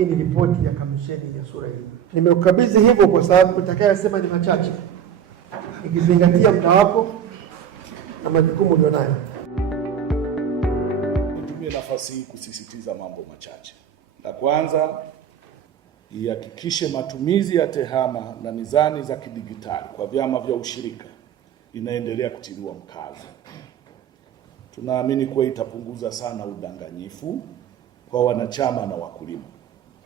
Hii ni ripoti ya kamisheni ya sura hii. Nimekukabidhi hivyo kwa sababu utakayosema ni machache, ikizingatia muda wako na majukumu ulionayo. Nitumie nafasi hii kusisitiza mambo machache. La kwanza, ihakikishe matumizi ya tehama na mizani za kidigitali kwa vyama vya ushirika inaendelea kutiliwa mkazo. Tunaamini kuwa itapunguza sana udanganyifu kwa wanachama na wakulima.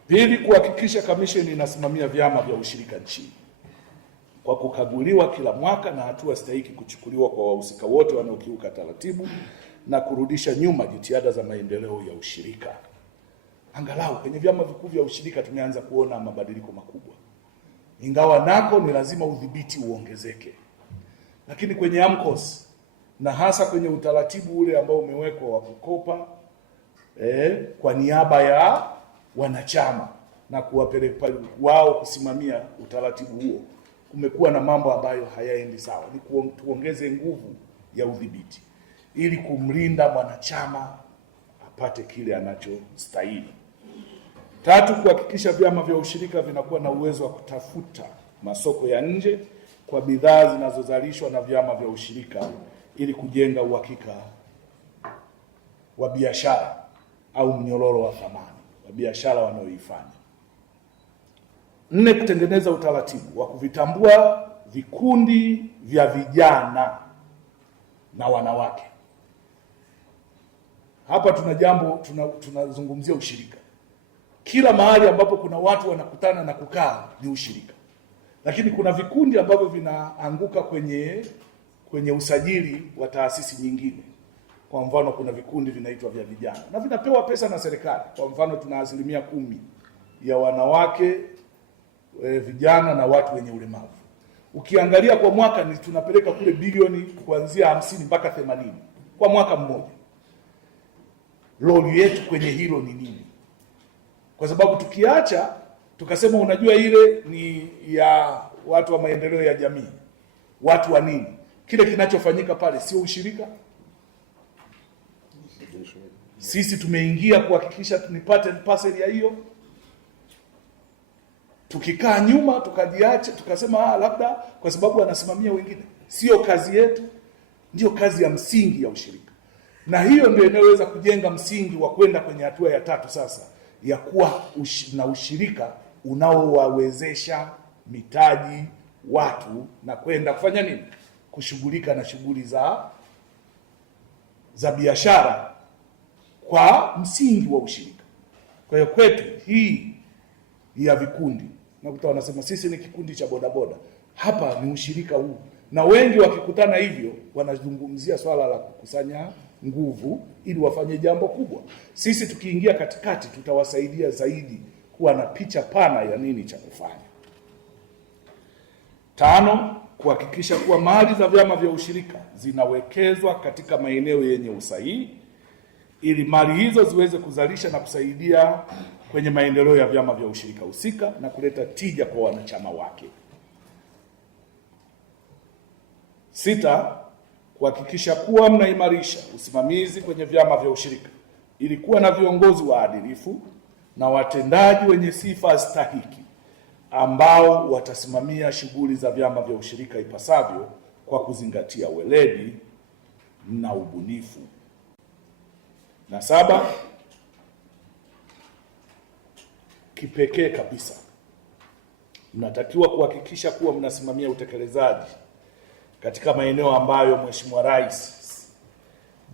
Pili, kuhakikisha kamisheni inasimamia vyama vya ushirika nchini kwa kukaguliwa kila mwaka na hatua stahiki kuchukuliwa kwa wahusika wote wanaokiuka taratibu na kurudisha nyuma jitihada za maendeleo ya ushirika. Angalau kwenye vyama vikuu vya ushirika tumeanza kuona mabadiliko makubwa, ingawa nako ni lazima udhibiti uongezeke. Lakini kwenye AMCOS na hasa kwenye utaratibu ule ambao umewekwa wa kukopa kwa niaba ya wanachama na kuwapeleka wao kusimamia utaratibu huo, kumekuwa na mambo ambayo hayaendi sawa. Ni tuongeze nguvu ya udhibiti ili kumlinda mwanachama apate kile anachostahili. Tatu, kuhakikisha vyama vya ushirika vinakuwa na uwezo wa kutafuta masoko ya nje kwa bidhaa zinazozalishwa na vyama vya ushirika ili kujenga uhakika wa biashara au mnyororo wa thamani wa biashara wanayoifanya. Nne, kutengeneza utaratibu wa kuvitambua vikundi vya vijana na wanawake. Hapa tuna jambo tunazungumzia ushirika. Kila mahali ambapo kuna watu wanakutana na kukaa ni ushirika, lakini kuna vikundi ambavyo vinaanguka kwenye usajili wa taasisi nyingine. Kwa mfano, kuna vikundi vinaitwa vya vijana na vinapewa pesa na serikali. Kwa mfano, tuna 10% ya wanawake, vijana na watu wenye ulemavu. Ukiangalia kwa mwaka ni tunapeleka kule bilioni kuanzia 50 mpaka 80 kwa mwaka mmoja. Roli yetu kwenye hilo ni nini? Kwa sababu tukiacha tukasema unajua ile ni ya watu wa maendeleo ya jamii, watu wa nini, kile kinachofanyika pale sio ushirika. Sisi tumeingia kuhakikisha tunipate parcel ya hiyo. Tukikaa nyuma tukajiacha tukasema labda kwa sababu anasimamia wengine, sio kazi yetu. Ndio kazi ya msingi ya ushirika, na hiyo ndio inaweza kujenga msingi wa kwenda kwenye hatua ya tatu sasa ya kuwa na ushirika unaowawezesha mitaji watu na kwenda kufanya nini, kushughulika na shughuli za biashara kwa msingi wa ushirika. Kwa hiyo kwetu hii ya vikundi, nakuta wanasema sisi ni kikundi cha bodaboda, hapa ni ushirika huu, na wengi wakikutana hivyo wanazungumzia swala la kukusanya nguvu ili wafanye jambo kubwa. Sisi tukiingia katikati tutawasaidia zaidi kuwa na picha pana ya nini cha kufanya. Tano, kuhakikisha kuwa mali za vyama vya ushirika zinawekezwa katika maeneo yenye usahihi ili mali hizo ziweze kuzalisha na kusaidia kwenye maendeleo ya vyama vya ushirika husika na kuleta tija kwa wanachama wake. Sita, kuhakikisha kuwa mnaimarisha usimamizi kwenye vyama vya ushirika ili kuwa na viongozi waadilifu na watendaji wenye sifa stahiki ambao watasimamia shughuli za vyama vya ushirika ipasavyo kwa kuzingatia weledi na ubunifu. Na saba, kipekee kabisa, mnatakiwa kuhakikisha kuwa mnasimamia utekelezaji katika maeneo ambayo Mheshimiwa Rais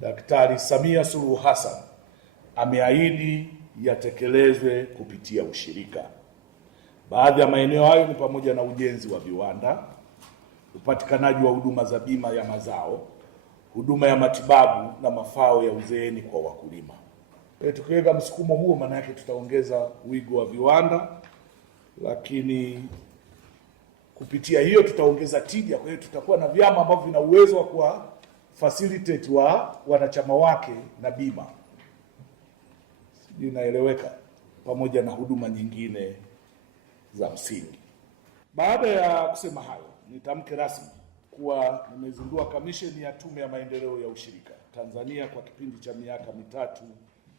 Daktari Samia Suluhu Hassan ameahidi yatekelezwe kupitia ushirika. Baadhi ya maeneo hayo ni pamoja na ujenzi wa viwanda, upatikanaji wa huduma za bima ya mazao, huduma ya matibabu na mafao ya uzeeni kwa wakulima. Tukiweka msukumo huo, maana yake tutaongeza wigo wa viwanda, lakini kupitia hiyo tutaongeza tija. Kwa hiyo tutakuwa na vyama ambavyo vina uwezo wa kuwa facilitate wa wanachama wake na bima, inaeleweka, pamoja na huduma nyingine za msingi. Baada ya kusema hayo, nitamke rasmi kuwa nimezindua kamisheni ya Tume ya Maendeleo ya Ushirika Tanzania kwa kipindi cha miaka mitatu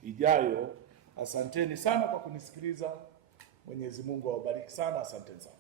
ijayo Asanteni sana kwa kunisikiliza. Mwenyezi Mungu awabariki sana. Asanteni sana.